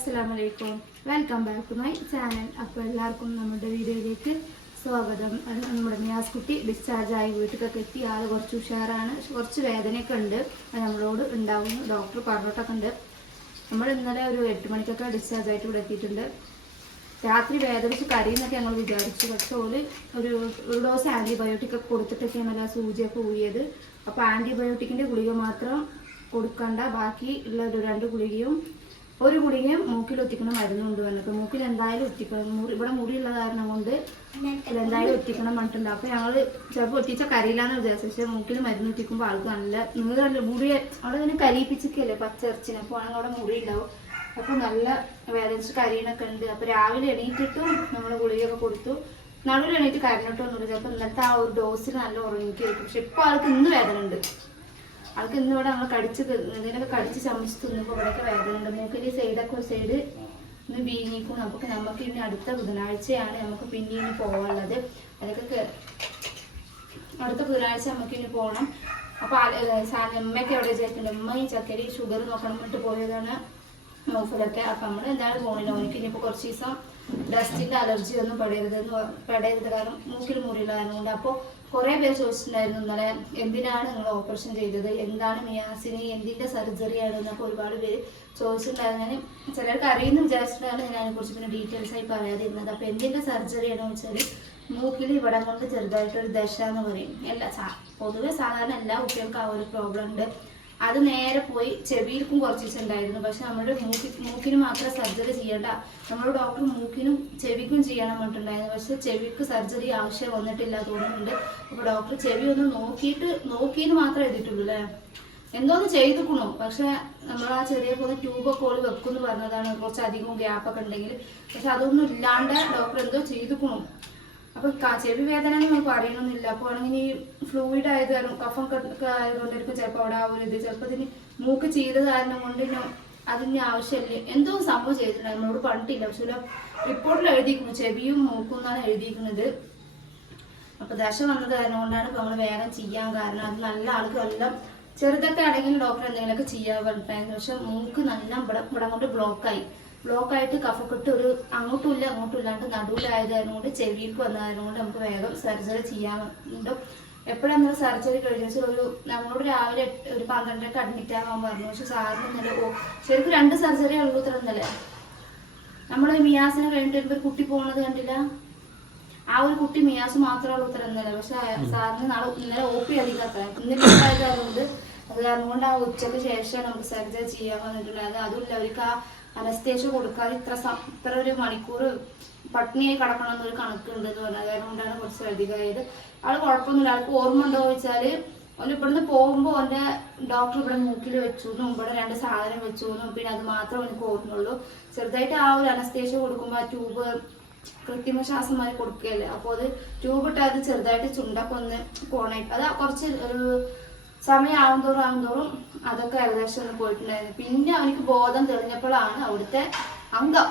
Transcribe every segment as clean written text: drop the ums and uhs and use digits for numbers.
അസ്സലാമലൈക്കും, welcome back to my channel. അപ്പോൾ എല്ലാവർക്കും നമ്മുടെ വീഡിയോയിലേക്ക് സ്വാഗതം. നമ്മുടെ നിയാസ് കുട്ടി ഡിസ്ചാർജ് ആയി വീട്ടിലൊക്കെ എത്തി. ആൾ കുറച്ച് ഉഷാറാണ്, കുറച്ച് വേദനയൊക്കെ ഉണ്ട്. അത് നമ്മളോട് ഉണ്ടാവുന്നു, ഡോക്ടർ പറഞ്ഞിട്ടൊക്കെ ഉണ്ട്. നമ്മൾ ഇന്നലെ ഒരു 8 മണിക്കൊക്കെ ഡിസ്ചാർജ് ആയിട്ട് ഇവിടെ എത്തിയിട്ടുണ്ട്. രാത്രി വേദനിച്ച് കരയുന്നൊക്കെ ഞങ്ങൾ വിചാരിച്ചു. പക്ഷെ ഒരു ഡോസ് ആൻറ്റിബയോട്ടിക് ഒക്കെ കൊടുത്തിട്ടൊക്കെയാണ് ആ സൂചിയൊക്കെ ഊരിയത്. അപ്പോൾ ആൻറ്റിബയോട്ടിക്കിൻ്റെ ഗുളിക മാത്രം കൊടുക്കണ്ട, ബാക്കി ഉള്ള ഒരു 2 ഗുളികയും ഒരു ഗുളികയും മൂക്കിൽ ഒറ്റിക്കണം മരുന്നുണ്ട് വന്നിട്ട്. മൂക്കിൽ എന്തായാലും ഒറ്റിക്കണം, ഇവിടെ മുറിയുള്ള കാരണം കൊണ്ട് എന്തായാലും ഒറ്റിക്കണം പറഞ്ഞിട്ടുണ്ട്. അപ്പോൾ ഞങ്ങൾ ചിലപ്പോൾ ഒറ്റിച്ച കരയില്ലാന്ന് വിചാരിച്ചു. പക്ഷേ മൂക്കിൽ മരുന്ന് ഒറ്റിക്കുമ്പോൾ ആൾക്ക് നല്ല നീറല്ല, മുറി അവിടെ ഇങ്ങനെ കരിയിപ്പിച്ചൊക്കെയല്ലേ പച്ചിറച്ചിന്, അപ്പോൾ ആണെങ്കിൽ അവിടെ മുറി ഉണ്ടാവും. അപ്പോൾ നല്ല വേദനിച്ച് കരീനൊക്കെ ഉണ്ട്. അപ്പോൾ രാവിലെ എണീറ്റിട്ടും നമ്മൾ ഗുളികയൊക്കെ കൊടുത്തു. നടുവിൽ എണീറ്റ് കരഞ്ഞിട്ടൊന്നുമില്ല. ചിലപ്പോൾ ഇന്നത്തെ ആ ഒരു ഡോസിൽ നല്ല ഉറങ്ങിക്കായിരിക്കും. പക്ഷെ ഇപ്പോൾ ആൾക്ക് ഇന്ന് വേദന ഉണ്ട്. ആൾക്ക് ഇന്ന് ഇവിടെ നമ്മൾ എന്തെങ്കിലുമൊക്കെ കടിച്ച് ചമച്ച് തിന്നുമ്പോൾ ഇവിടെയൊക്കെ വേദന ഉണ്ട്. മൂക്കിൻ്റെ സൈഡൊക്കെ ഒരു സൈഡ് ഇന്ന് വീങ്ങിക്കും. നമുക്ക് ഇനി അടുത്ത ബുധനാഴ്ചയാണ് നമുക്ക് പിന്നെ ഇനി പോകാനുള്ളത്. അതൊക്കെ അടുത്ത ബുധനാഴ്ച നമുക്ക് ഇനി പോകണം. അപ്പോൾ ഉമ്മയൊക്കെ എവിടെ വിചാരിക്കുന്നുണ്ട്, ഉമ്മ ഈ ചക്കരി ഷുഗർ നോക്കണം എന്നിട്ട് പോയതാണ് നോഫലൊക്കെ. അപ്പം നമ്മൾ എന്തായാലും പോകണില്ല. എനിക്ക് ഇനിയിപ്പോൾ കുറച്ച് ദിവസം ഡസ്റ്റിൻ്റെ അലർജി ഒന്നും പെടരുത് കാരണം മൂക്കിൽ മുറിയുള്ള കാരണം കൊണ്ട്. അപ്പോൾ കുറേ പേര് ചോദിച്ചിട്ടുണ്ടായിരുന്നു ഇന്നലെ, എന്തിനാണ് നിങ്ങൾ ഓപ്പറേഷൻ ചെയ്തത്, എന്താണ് മിയാസിന്, എന്തിൻ്റെ സർജറിയാണ് എന്നൊക്കെ ഒരുപാട് പേര് ചോദിച്ചിട്ടുണ്ടായിരുന്നു. ഞാൻ ചിലർക്ക് അറിയുമെന്ന് വിചാരിച്ചിട്ടാണ് ഞാൻ അതിനെക്കുറിച്ച് പിന്നെ ഡീറ്റെയിൽസ് ആയി പറയാതിരുന്നത്. അപ്പോൾ എന്തിൻ്റെ സർജറിയാണെന്ന് വെച്ചാൽ മൂക്കിൽ ഇവിടം കൊണ്ട് ചെറുതായിട്ടൊരു ദശ എന്ന് പറയും. പൊതുവെ സാധാരണ എല്ലാ കുട്ടികൾക്കും ആ ഒരു പ്രോബ്ലം ഉണ്ട്. അത് നേരെ പോയി ചെവിയിൽക്കും കുറച്ച് ഉണ്ടായിരുന്നു. പക്ഷെ നമ്മുടെ മൂക്കിന് മാത്രം സർജറി ചെയ്യേണ്ട, നമ്മുടെ ഡോക്ടർ മൂക്കിനും ചെവിക്കും ചെയ്യണം പറഞ്ഞിട്ടുണ്ടായിരുന്നു. പക്ഷെ ചെവിക്ക് സർജറി ആവശ്യം വന്നിട്ടില്ല തോന്നുന്നുണ്ട്. അപ്പോൾ ഡോക്ടർ ചെവി ഒന്ന് നോക്കിയെന്ന് മാത്രമേ എഴുതിയിട്ടുള്ളൂ അല്ലേ, എന്തോന്ന് ചെയ്തിക്കണു. പക്ഷെ നമ്മൾ ആ ചെറിയ പോലെ ട്യൂബൊക്കെ ഓള് വെക്കുമെന്ന് പറഞ്ഞതാണ്, കുറച്ചധികം ഗ്യാപ്പൊക്കെ ഉണ്ടെങ്കിൽ. പക്ഷെ അതൊന്നും ഇല്ലാണ്ട് ഡോക്ടർ എന്തോ ചെയ്തിക്കണു. അപ്പോൾ ചെവി വേദന നമുക്ക് അറിയണമെന്നില്ല. അപ്പോൾ ആണെങ്കിൽ ഈ ഫ്ലൂയിഡ് ആയത് കാരണം കഫം ആയതുകൊണ്ടായിരിക്കും ചിലപ്പോൾ അവിടെ ആ ഒരു ഇത്. ചിലപ്പോൾ ഇതിന് മൂക്ക് ചെയ്തത് കാരണം കൊണ്ട് അതിന് ആവശ്യമില്ല, എന്തോ സംഭവം ചെയ്തിട്ടുണ്ട്. നമ്മളോട് പണ്ടില്ല. പക്ഷെ റിപ്പോർട്ടിൽ എഴുതിയിരിക്കുന്നു ചെവിയും മൂക്കും എന്നാണ് എഴുതിയിരിക്കുന്നത്. അപ്പോൾ ദശ വന്നത് കാരണം കൊണ്ടാണ് ഇപ്പോൾ നമ്മൾ വേഗം ചെയ്യാൻ കാരണം. അത് നല്ല ആൾക്ക് എല്ലാം ചെറുതൊക്കെ ആണെങ്കിൽ ഡോക്ടർ എന്തെങ്കിലുമൊക്കെ ചെയ്യാൻ പറഞ്ഞിട്ടായിരുന്നു. പക്ഷെ മൂക്ക് നല്ല ഇവിടെ കൊണ്ട് ബ്ലോക്കായിട്ട് കഫക്കെട്ട് ഒരു അങ്ങോട്ടും ഇല്ലാണ്ട് നടുവിലായതായിരുന്നു കൊണ്ട് ചെവിക്ക് വന്നതായിരുന്നു കൊണ്ട് നമുക്ക് വേഗം സർജറി ചെയ്യാനുണ്ട്. എപ്പോഴും നമ്മൾ സർജറി കഴിഞ്ഞ നമ്മളോട് രാവിലെ ഒരു 12 അഡ്മിറ്റ് ആകാൻ പറഞ്ഞു. പക്ഷെ സാറിന് ഇന്നലെ ശരിക്കും 2 സർജറി ഉള്ളൂ ഇത്ര ഇന്നലെ. നമ്മൾ മിയാസിനെ കഴിഞ്ഞിട്ട് വരുമ്പോൾ ഒരു കുട്ടി പോകുന്നത് കണ്ടില്ല, ആ ഒരു കുട്ടി മിയാസ് മാത്രമേ ഉള്ളൂ ഇത്ര ഇന്നലെ. പക്ഷെ സാറിന് ഇന്നലെ OP അധികം ഇന്നിട്ടായതുകൊണ്ട് അത് കാരണം കൊണ്ട് ആ ഉച്ചയ്ക്ക് ശേഷം നമുക്ക് സർജറി ചെയ്യാൻ വന്നിട്ടുണ്ടായത്. അതുമില്ല, അവർക്ക് ആ അനസ്തേഷ്യ കൊടുക്കാതെ ഇത്ര ഒരു മണിക്കൂർ പട്ടിണിയായി കിടക്കണം എന്നൊരു കണക്കുണ്ടെന്ന് പറഞ്ഞത്. അതുകൊണ്ടാണ് കുറച്ച് അധികമായത്. ആൾ കുഴപ്പമൊന്നുമില്ല. ആൾക്ക് ഓർമ്മ ഉണ്ടോ ചോദിച്ചാൽ ഓൻ ഇവിടുന്ന് പോകുമ്പോൾ ഓൻ്റെ ഡോക്ടർ ഇവിടെ മൂക്കിൽ വെച്ചു എന്നും ഇവിടെ 2 സാധനം വെച്ചു എന്നും പിന്നെ അത് മാത്രമേ എനിക്ക് ഓർമ്മയുള്ളൂ. ചെറുതായിട്ട് ആ ഒരു അനസ്തേഷ്യ കൊടുക്കുമ്പോൾ ആ ട്യൂബ് കൃത്രിമ ശ്വാസമായി കൊടുക്കുകയല്ലേ, അപ്പോൾ അത് ട്യൂബ് ഇട്ട് അത് ചെറുതായിട്ട് ചുണ്ടൊക്കെ ഒന്ന് പോണായി അത് കുറച്ച് ഒരു സമയം ആവുന്തോറും അതൊക്കെ ഏകദേശം ഒന്ന് പോയിട്ടുണ്ടായിരുന്നു. പിന്നെ അവനിക്ക് ബോധം തെളിഞ്ഞപ്പോഴാണ് അവിടുത്തെ അംഗം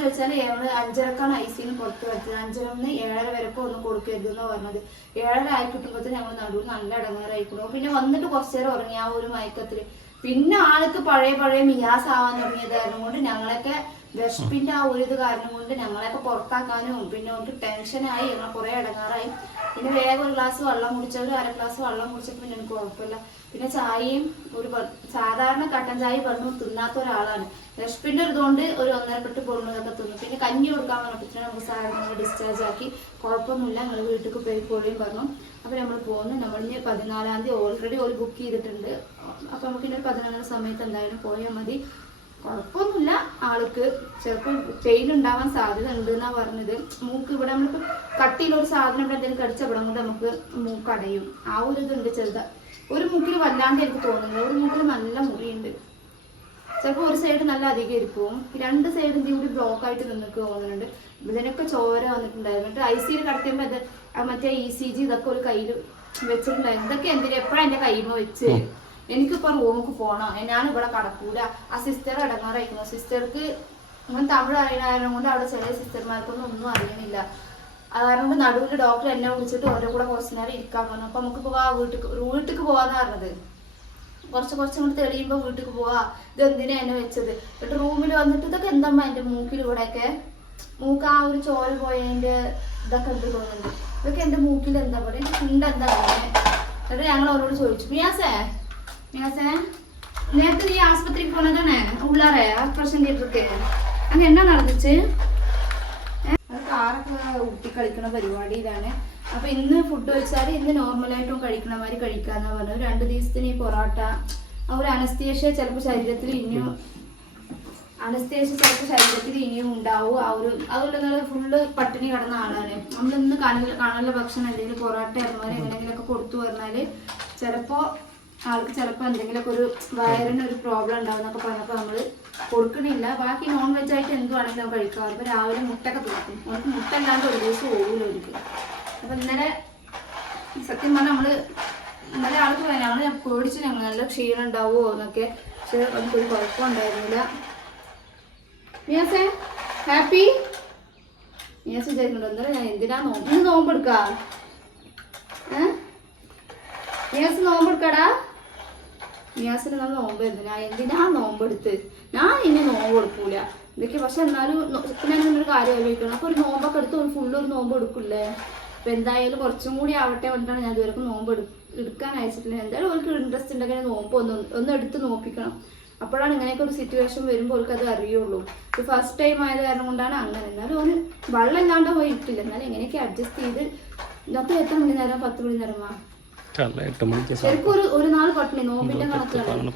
ചോദിച്ചാൽ ഞങ്ങൾ 5:30ക്കാണ് ICU പുറത്ത് വെച്ചത്. 5:30 നിന്ന് 7:30 വരെയൊക്കെ ഒന്നും കൊടുക്കരുതെന്ന് പറഞ്ഞത്. 7:30 ആയി കിട്ടുമ്പോഴത്തേന് ഞങ്ങൾ നടുവ് നല്ല ഇടങ്ങേറായിക്കൊണ്ടു. പിന്നെ വന്നിട്ട് കുറച്ചു നേരം ഉറങ്ങി ആ ഒരു മയക്കത്തിൽ. പിന്നെ ആൾക്ക് പഴയ മിയാസ് ആവാൻ തുടങ്ങിയതായിരുന്നു കൊണ്ട് ഞങ്ങളൊക്കെ വിശപ്പിന്റെ ആ ഒരു ഇത് കാരണം കൊണ്ട് ഞങ്ങളെയൊക്കെ പുറത്താക്കാനും പിന്നെ നമുക്ക് ടെൻഷനായി, ഞങ്ങൾ കുറേ ഇടങ്ങാറായി. പിന്നെ വേഗം ഒരു ഗ്ലാസ് വെള്ളം കുടിച്ചാൽ 1/2 ഗ്ലാസ് വെള്ളം കുടിച്ചപ്പോൾ പിന്നെ എനിക്ക് കുഴപ്പമില്ല. പിന്നെ ചായയും സാധാരണ കട്ടൻ ചായ വെള്ളം തിന്നാത്ത ഒരാളാണ്. വിശപ്പിന്റെ ഇതുകൊണ്ട് ഒരു 1.5 പെട്ട് പൊണ്ണതൊക്കെ തിന്നു. പിന്നെ കഞ്ഞി കൊടുക്കാൻ പറഞ്ഞപ്പോൾ നമുക്ക് സാധനങ്ങൾ ഡിസ്ചാർജ് ആക്കി, കുഴപ്പമൊന്നുമില്ല, ഞങ്ങൾ വീട്ടിലേക്ക് പോയിക്കോളിയും പറഞ്ഞു. അപ്പോൾ നമ്മൾ പോകുന്നു. നമ്മളിന് 14-ാം തീയതി ഓൾറെഡി ഒരു ബുക്ക് ചെയ്തിട്ടുണ്ട്. അപ്പോൾ നമുക്ക് ഇനി 14 സമയത്ത് എന്തായാലും പോയാൽ മതി. കുഴപ്പമൊന്നുമില്ല, ആൾക്ക് ചിലപ്പോൾ പെയിൻ ഉണ്ടാവാൻ സാധ്യത ഉണ്ട് എന്നാണ് പറഞ്ഞത്. മൂക്ക് ഇവിടെ നമ്മളിപ്പോൾ കട്ടിയിലൊരു സാധനം ഇവിടെ എന്തെങ്കിലും കടിച്ച അവിടെ കൊണ്ട് നമുക്ക് മൂക്ക് അടയും. ആ ഒരു ഇതുണ്ട് ചെറുതാ. ഒരു മൂക്കിൽ വല്ലാണ്ട് എനിക്ക് തോന്നുന്നില്ല, ഒരു മൂക്കിൽ നല്ല മുറിയുണ്ട്. ചിലപ്പോൾ ഒരു സൈഡ് നല്ല അധികം ഇരിക്കും, 2 സൈഡിൻ്റെ കൂടി ബ്ലോക്കായിട്ട് നിങ്ങൾക്ക് തോന്നുന്നുണ്ട്. ഇതിനൊക്കെ ചോര വന്നിട്ടുണ്ടായിരുന്നു. എന്നിട്ട് ICU കടത്തിയപ്പോൾ അത് മറ്റേ ECG ഇതൊക്കെ ഒരു കയ്യിൽ വെച്ചിട്ടുണ്ടായിരുന്നു. ഇതൊക്കെ എന്തിനാ എപ്പോഴാണ് എൻ്റെ കയ്യിൽ വെച്ച് എനിക്കിപ്പോൾ റൂമിക്ക് പോകണം, ഞാൻ ഇവിടെ കടക്കൂല. ആ സിസ്റ്റർ ഇടങ്ങാറായിരിക്കുന്നു. സിസ്റ്റർക്ക് അങ്ങനെ തമിഴ് അറിയാനും കൊണ്ട് അവിടെ ചില സിസ്റ്റർമാർക്കൊന്നും ഒന്നും അറിയണില്ല. അതുകൊണ്ട് നടുവിൽ ഡോക്ടർ എന്നെ വിളിച്ചിട്ട് ഓരോ കൂടെ കുറച്ച് നേരം ഇരിക്കാൻ പറഞ്ഞു. അപ്പോൾ നമുക്കിപ്പോൾ വീട്ടിലേക്ക് പോകാന്ന് പറഞ്ഞത്. കുറച്ചും കൂടി തെളിയുമ്പോൾ വീട്ടിൽ പോവാ, ഇത് എന്തിനാ എന്നെ വെച്ചത്. എന്നിട്ട് റൂമിൽ വന്നിട്ട് ഇതൊക്കെ എന്തമ്മ എൻ്റെ മൂക്കിൽ കൂടെയൊക്കെ മൂക്ക് ആ ഒരു ചോര പോയതിൻ്റെ ഇതൊക്കെ ഉണ്ട് തോന്നുന്നുണ്ട്. ഇതൊക്കെ എൻ്റെ മൂക്കിൽ എന്താ പറയുക, ചുണ്ടെന്താ പറയുന്നത്. എന്നിട്ട് ഞങ്ങൾ അവരോട് ചോദിച്ചു, മിയാസേ നേരത്തെ നീ ആസ്പത്രിക്ക് പോണതാണ് ഉള്ളാറേ ഓപ്പറേഷൻ തിയേറ്റർക്ക്, അങ്ങനെ എന്നാ നടന്നിച്ച്? കാറൊക്കെ ഊട്ടി കളിക്കണ പരിപാടിയിലാണ്. അപ്പൊ ഇന്ന് ഫുഡ് വെച്ചാൽ ഇന്ന് നോർമലായിട്ടും കഴിക്കണ മാതിരി കഴിക്കാന്നാ പറഞ്ഞത്. 2 ദിവസത്തിന് ഈ പൊറോട്ട ആ ഒരു അനസ്തേഷ്യ ചിലപ്പോൾ ശരീരത്തിൽ ഇനിയും ഉണ്ടാവും. ആ ഒരു അതുകൊണ്ട് ഫുള്ള് പട്ടിണി കിടന്ന ആളാണ്. നമ്മൾ ഇന്ന് കാണുന്ന ഭക്ഷണം എന്തെങ്കിലും പൊറോട്ട ഇറങ്ങാൻ എങ്ങനെയെങ്കിലുമൊക്കെ കൊടുത്തു പറഞ്ഞാല് ചിലപ്പോൾ ആൾക്ക് ചിലപ്പോൾ എന്തെങ്കിലുമൊക്കെ ഒരു വയറിന് ഒരു പ്രോബ്ലം ഉണ്ടാവും എന്നൊക്കെ പറഞ്ഞപ്പോൾ നമ്മൾ കൊടുക്കണില്ല. ബാക്കി നോൺ വെജ് ആയിട്ട് എന്തുവാണെങ്കിലും നമ്മൾ കഴിക്കാം. അപ്പോൾ രാവിലെ മുട്ടയൊക്കെ തുറക്കും. നമുക്ക് മുട്ട അല്ലാണ്ട് ഒരു ദിവസം പോകില്ല ഒരിക്കലും. അപ്പം ഇന്നലെ സത്യം പറഞ്ഞാൽ ഇന്നലെ ആൾക്ക് ഞങ്ങൾ പേടിച്ച് ഞങ്ങൾ നല്ല ക്ഷീണം ഉണ്ടാവുമോ എന്നൊക്കെ. പക്ഷെ നമുക്കൊരു കുഴപ്പമുണ്ടായിരുന്നില്ല. മിയാസേ ഹാപ്പി? മിയാസ് വിചാരിക്കുന്നുണ്ടോ ഇന്നലെ ഞാൻ എന്തിനാ നോമ്പെടുക്കാ? മിയാസ് നോമ്പെടുക്കാടാ? മിയാസിന് നമ്മൾ നോമ്പായിരുന്നു. ഞാൻ എന്തിനാ നോമ്പെടുത്ത്? ഞാൻ ഇനി നോമ്പ് എടുക്കൂല ഇതൊക്കെ. പക്ഷെ എന്നാലും ഞാൻ ഇന്നൊരു കാര്യം ആലോചിക്കണം. അപ്പോൾ ഒരു നോമ്പൊക്കെ എടുത്ത് ഫുള്ള് ഒരു നോമ്പ് എടുക്കില്ലേ? അപ്പോൾ എന്തായാലും കുറച്ചും കൂടി ആവട്ടെ വേണ്ടിയിട്ടാണ് ഞാൻ ഇതുവരെ നോമ്പ് എടുക്കാൻ അയച്ചിട്ടില്ല. എന്തായാലും അവർക്ക് ഇൻട്രസ്റ്റ് ഉണ്ടെങ്കിൽ നോമ്പ് ഒന്ന് എടുത്ത് നോക്കിക്കണം. അപ്പോഴാണ് ഇങ്ങനെയൊക്കെ ഒരു സിറ്റുവേഷൻ വരുമ്പോൾ അവർക്ക് അത് അറിയുള്ളൂ. ഇത് ഫസ്റ്റ് ടൈം ആയത് കാരണം കൊണ്ടാണ് അങ്ങനെ. എന്നാലും ഒരു വെള്ളം ഇല്ലാണ്ട് പോയി ഇട്ടില്ല. എന്നാലും എങ്ങനെയൊക്കെ അഡ്ജസ്റ്റ് ചെയ്ത് ഇന്നത്തെ എത്ര മണി നേരം 10 മണി നേരമാ ശരിക്കും ഒരു നാൾ പട്ടിണി നോമ്പിന്റെ കണക്കാണ്.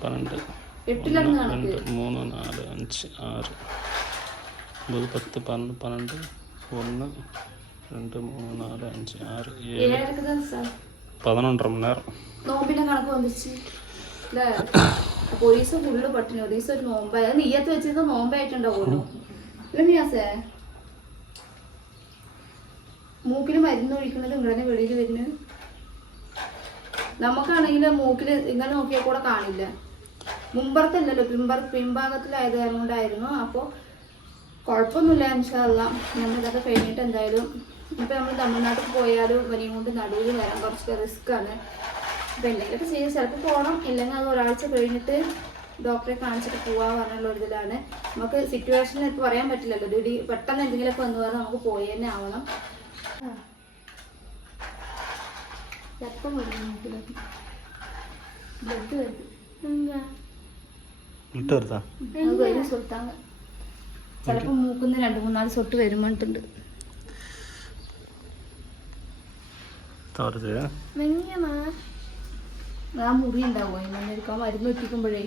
8 കണക്ക് 3, 4, 5, 6, 9, 10, 12, 1, 2, 3, 4, 5, 6, 7, 11 മണി നേരം നോമ്പിന്റെ കണക്ക് വന്നിച്ച് അല്ലേ? അപ്പൊ ഒരു ദിവസം ഫുള്ള് പട്ടിണി, ഒരു ദിവസം ഒരു നോമ്പായി. അത് നെയ്യത്ത് വെച്ചിരുന്ന നോമ്പായിട്ടുണ്ടാവുമല്ലോ അല്ലേ മിയാസേ? മൂക്കിന് മരുന്ന് ഒഴിക്കുന്നത് ഇങ്ങനെ വെളിയിൽ വരുന്നു. നമുക്കാണെങ്കിൽ മൂക്കിൽ ഇങ്ങനെ നോക്കിയാൽ കൂടെ കാണില്ല. മുമ്പറത്തല്ലല്ലോ പിൻഭാഗത്തിലായത് കാരണം കൊണ്ടായിരുന്നു. അപ്പോൾ കുഴപ്പമൊന്നുമില്ല ഇൻഷാ അല്ലാ. നമ്മളിതൊക്കെ കഴിഞ്ഞിട്ട് എന്തായാലും ഇപ്പം നമ്മൾ തമിഴ്നാട്ടിൽ പോയാലും ഇവനെയും കൊണ്ട് നടുവിൽ വരാൻ കുറച്ച് റിസ്ക്കാണ്. അപ്പം എന്തെങ്കിലുമൊക്കെ ചെയ്ത് ചിലപ്പോൾ പോകണം, ഇല്ലെങ്കിൽ അത് ഒരാഴ്ച കഴിഞ്ഞിട്ട് ഡോക്ടറെ കാണിച്ചിട്ട് പോവാ പറഞ്ഞുള്ള ഒരു ഇതിലാണ്. നമുക്ക് സിറ്റുവേഷനിൽ ഇപ്പോൾ പറയാൻ പറ്റില്ലല്ലോ. പെട്ടെന്ന് എന്തെങ്കിലുമൊക്കെ വന്നു പറഞ്ഞാൽ നമുക്ക് പോയി തന്നെ ആവണം. എപ്പം വരും ബ്ലഡ് വരും സുൽത്താൻ. ചിലപ്പോൾ മൂക്കുന്ന 2-3 സൊട്ട് വരുമ്പോട്ടുണ്ട്. ആ മുറി ഉണ്ടാവുമോ ഇന്നെടുക്കാൻ മരുന്ന് വെട്ടിക്കുമ്പോഴേ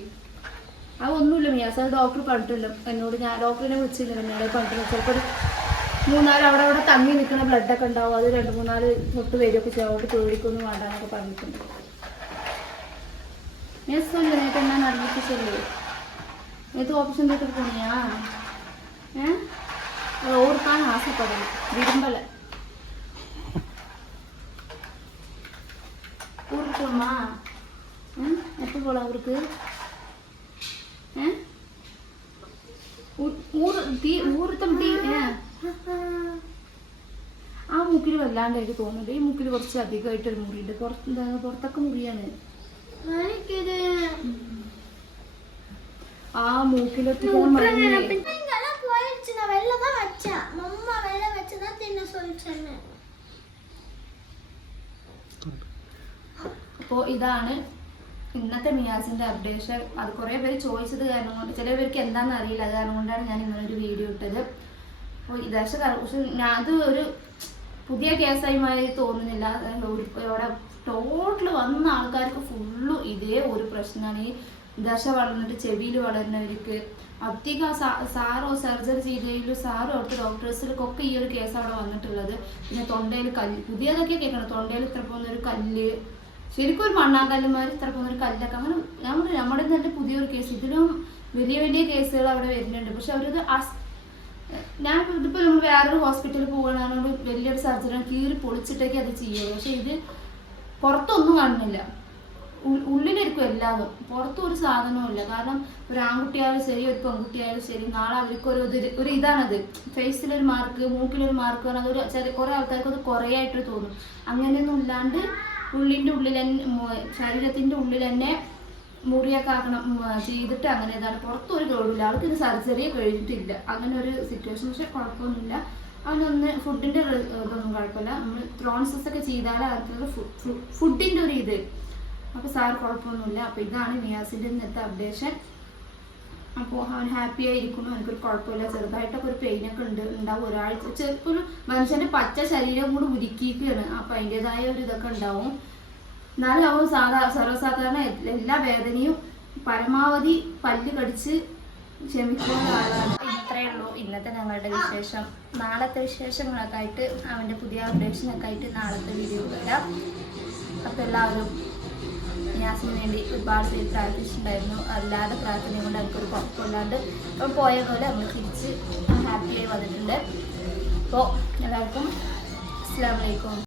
അതൊന്നുമില്ല മിയാസ്. അത് ഡോക്ടർ പറഞ്ഞിട്ടുണ്ട് എന്നോട്. ഞാൻ ഡോക്ടറിനെ വിളിച്ചിരുന്നില്ല, എന്നോട് പറഞ്ഞിട്ടുണ്ട് ചിലപ്പോൾ 3-4 അവിടെ തങ്ങി നിൽക്കുന്ന ബ്ലഡൊക്കെ ഉണ്ടാവും. അത് 2-3 തൊട്ട് വരികയൊക്കെ ചെയ്യും. അവിടെ പേടിക്കൊന്നും വേണ്ടെന്നൊക്കെ പറഞ്ഞിട്ടുണ്ട്. മിയാസ് നിനക്ക് എന്നാ നടന്നിട്ടില്ലേ? ഇത് ഓപ്ഷൻ തൊട്ട് പോണിയാ? ഓർക്കാൻ ആശപ്പെടുന്നു വിരുമ്പല ஊருக்கு போமா? எப்போ போகலாம் ஊருக்கு? ആ മൂക്കിൽ വല്ലാണ്ട് എനിക്ക് തോന്നുന്നുണ്ട്. ഈ മൂക്കിൽ കുറച്ച് അധികമായിട്ടൊരു മുറിയുണ്ട്. പുറത്തൊക്കെ മുറിയാണ്. ആ മൂക്കിലൊക്കെ അപ്പോൾ ഇതാണ് ഇന്നത്തെ മിയാസിൻ്റെ അപ്ഡേഷൻ. അത് കുറേ പേര് ചോദിച്ചത് കാരണം കൊണ്ട്, ചില പേർക്ക് എന്താണെന്ന് അറിയില്ല, അത് കാരണം കൊണ്ടാണ് ഞാൻ ഇങ്ങനൊരു വീഡിയോ ഇട്ടത്. അപ്പോൾ പക്ഷെ അത് ഒരു പുതിയ കേസായി മാറി തോന്നുന്നില്ല. ഇവിടെ ടോട്ടൽ വന്ന ആൾക്കാർക്ക് ഫുള്ളും ഇതേ ഒരു പ്രശ്നമാണ്. ഈ ദശ വളർന്നിട്ട് ചെവിയിൽ വളരുന്നവർക്ക് അധികം സാറോ സർജറി ചെയ്തതിലും സാറും അവിടുത്തെ ഡോക്ടേഴ്സിലൊക്കെ ഈ ഒരു കേസ് അവിടെ വന്നിട്ടുള്ളത്. പിന്നെ തൊണ്ടയിൽ കല്ല് പുതിയതൊക്കെ കേൾക്കണം. തൊണ്ടയിൽ ഇത്ര പോകുന്നൊരു കല്ല്, ശരിക്കും ഒരു മണ്ണാങ്കല്ലുമാർ ഇത്ര പോകുന്നൊരു കല്ലൊക്കെ, അങ്ങനെ നമ്മുടെ തന്നെ പുതിയൊരു കേസ്. ഇതിലും വലിയ കേസുകൾ അവിടെ വരുന്നുണ്ട്. പക്ഷെ അവരത് ഇതിപ്പോൾ നമ്മൾ വേറൊരു ഹോസ്പിറ്റലിൽ പോകുകയാണെങ്കിൽ വലിയൊരു സർജറി കീറി പൊളിച്ചിട്ടൊക്കെ അത് ചെയ്യുള്ളൂ. പക്ഷെ ഇത് പുറത്തൊന്നും കാണുന്നില്ല, ഉള്ളിലിരിക്കും എല്ലാതും. പുറത്തും ഒരു സാധനവും ഇല്ല. കാരണം ഒരു ആൺകുട്ടിയായാലും ശരി ഒരു പെൺകുട്ടിയായാലും ശരി നാളെ അവർക്ക് ഒരു ഇതാണത്. ഫേസിലൊരു മാർക്ക്, മൂക്കിലൊരു മാർക്ക് പറഞ്ഞാൽ അതൊരു കുറേ ആൾക്കാർക്ക് അത് കുറേ ആയിട്ട് തോന്നും. അങ്ങനെയൊന്നും ഇല്ലാണ്ട് ഉള്ളിൻ്റെ ഉള്ളിൽ തന്നെ, ശരീരത്തിൻ്റെ ഉള്ളിൽ തന്നെ മുറിയൊക്കെ ആക്കണം ചെയ്തിട്ട് അങ്ങനെ ഇതാണ്. പുറത്തൊരു കേടില്ല. ആൾക്ക് ഇത് സർജറി കഴിഞ്ഞിട്ടില്ല, അങ്ങനെ ഒരു സിറ്റുവേഷൻ. പക്ഷെ കുഴപ്പമൊന്നുമില്ല. അവനൊന്ന് ഫുഡിൻ്റെ ഇതൊന്നും കുഴപ്പമില്ല. നമ്മൾ ത്രോൺസസ് ഒക്കെ ചെയ്താൽ അവർക്ക് ഫുഡിൻ്റെ ഒരു ഇത്. അപ്പോൾ സാർ കുഴപ്പമൊന്നുമില്ല. അപ്പോൾ ഇതാണ് നിയാസിൻ്റെ ഇന്നത്തെ അപ്ഡേഷൻ. അപ്പോൾ അവൻ ഹാപ്പി ആയിരിക്കുന്നു, എനിക്കൊരു കുഴപ്പമില്ല. ചെറുതായിട്ടൊക്കെ ഒരു പെയിനൊക്കെ ഉണ്ടാവും ഒരാഴ്ച. ചിലപ്പോൾ ഒരു മനുഷ്യൻ്റെ പച്ച ശരീരം കൂടി ഉരുക്കിയിരിക്കുകയാണ്. അപ്പോൾ അതിൻ്റെതായ ഒരു ഇതൊക്കെ ഉണ്ടാവും. എന്നാലും അവൻ സർവ്വസാധാരണ എല്ലാ വേദനയും പരമാവധി പല്ല് കടിച്ച് ക്ഷമിക്കുന്ന ആളാണ്. ഇത്രയേ ഉള്ളൂ ഇന്നത്തെ ഞങ്ങളുടെ വിശേഷം. നാളത്തെ വിശേഷങ്ങളൊക്കെ ആയിട്ട് അവൻ്റെ പുതിയ അപ്ഡേഷനൊക്കെ ആയിട്ട് നാളത്തെ വീഡിയോ വരാം. അപ്പോൾ എല്ലാവരും നിയാസിന് വേണ്ടി ഒരുപാട് പേര് പ്രാർത്ഥിച്ചിട്ടുണ്ടായിരുന്നു. അല്ലാതെ പ്രാർത്ഥനയും കൊണ്ട് എനിക്കൊരു കുഴപ്പമില്ലാണ്ട് ഇപ്പം പോയ പോലെ നമ്മൾ തിരിച്ച് ഹാപ്പിയായി വന്നിട്ടുണ്ട്. അപ്പോൾ എല്ലാവർക്കും അസ്സലാമു അലൈക്കും.